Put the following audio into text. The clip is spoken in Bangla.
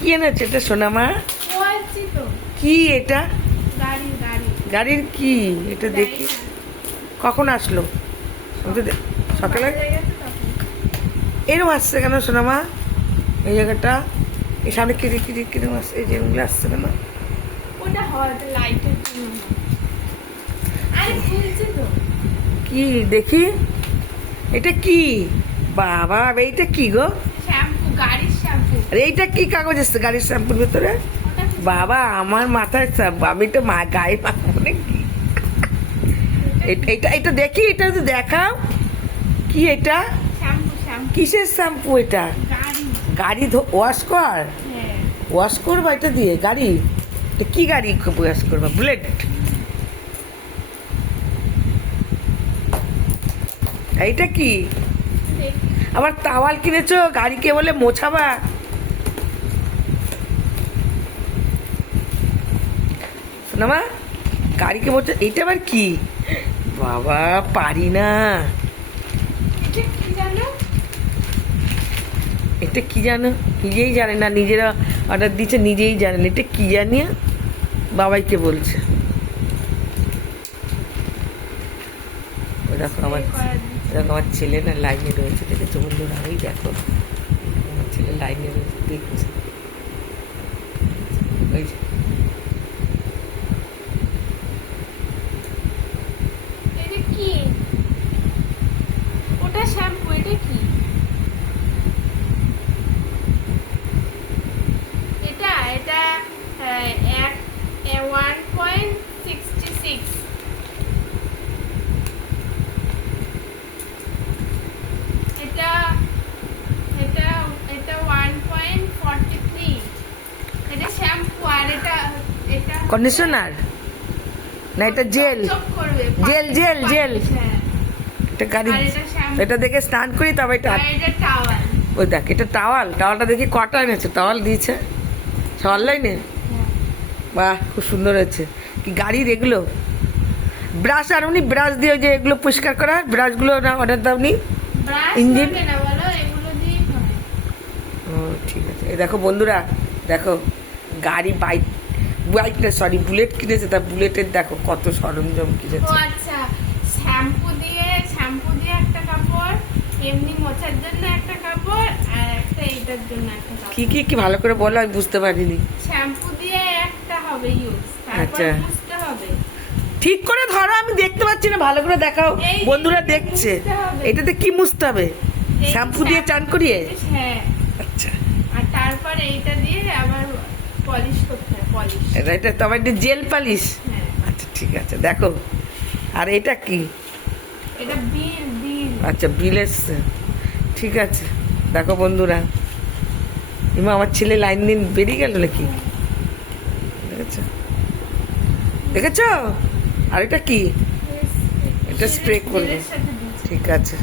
কি এনেছে এটা সোনামা? কি এটা? গাড়ির কি এটা? দেখি কখন আসলো? সকালে এরম আসছে কেন সোনামা? এই জায়গাটা, এই সামনে কিরম আসছে, এই যেগুলো আসছে কেন? কি দেখি এটা কি? বাবা এইটা কি গো? আরে এইটা কি কাগজ আসছে গাড়ির শ্যাম্পুর ভেতরে? বাবা আমার মাথায় আমি তো গায়ে মাখবো নাকি? এটা এটা দেখি, এটা তো দেখাও। কি এটা? কিসের শ্যাম্পু এটা? গাড়ি ওয়াশ কর? ওয়াশ করবা এটা দিয়ে গাড়ি? এটা কি গাড়ি ওয়াশ করবা? বুলেট? এইটা কি? আবার তাওয়াল কিনেছো গাড়িকে বলে মোছাবা? শোনামা গাড়িকে মোছা, এইটা আবার কি? বাবা পারি না। এটা কি জানো? নিজেই জানে না, নিজেরা অর্ডার দিচ্ছে নিজেই জানেন এটা কি জানিয়ে বাবাইকে বলছে। দেখো আমার ছেলে না লাইনে রয়েছে, দেখেছো বন্ধুরা? ওই দেখো আমার ছেলে লাইনে রয়েছে, দেখছে ওই যে। কন্ডিশনার না এটা জেল? জেল জেল জেল এটা গাড়ি। এটা দেখে স্নান করি তবে এটা। ওই দেখ এটা টাওয়ালটা দেখি কটা এনেছে টাওয়াল দিয়েছে অনলাইনে। বাহ খুব সুন্দর হয়েছে। কি গাড়ির এগুলো? ব্রাশ আর উনি ব্রাশ দিয়ে যে এগুলো পরিষ্কার করা ব্রাশগুলো না অর্ডার দাওনি? ইঞ্জিন? ও ঠিক আছে। এই দেখো বন্ধুরা, দেখো গাড়ি বাইক না সরি বুলেট কিনেছে, তা বুলেটের দেখো কত সরঞ্জাম কিনেছে। শ্যাম্পু দিয়ে একটা কাপড়, এমনি মোছার জন্য একটা কাপড়, আর একটা এইটার জন্য একটা কাপড়। কি কি কি ভালো করে বলো, আমি বুঝতে পারিনি। শ্যাম্পু দিয়ে একটা হবে ইউজ, আচ্ছা মুছতে হবে। ঠিক করে ধরো, আমি দেখতে পাচ্ছি না, ভালো করে দেখাও, বন্ধুরা দেখছে। এটাতে কি মুছতে হবে? শ্যাম্পু দিয়ে চান করিয়ে? হ্যাঁ। আচ্ছা আর তারপরে এইটা দিয়ে আবার পলিশ করতে হয়, পলিশ। এটা তো আবার জেল পালিশ? হ্যাঁ। আচ্ছা ঠিক আছে। দেখো আর এটা কি? এটা বিল। আচ্ছা বিল এসছে, ঠিক আছে। দেখো বন্ধুরা, এমা আমার ছেলে লাইন দিন বেরিয়ে গেল নাকি? দেখেছো দেখেছো? আর এটা কি? এটা স্প্রে করবে, ঠিক আছে।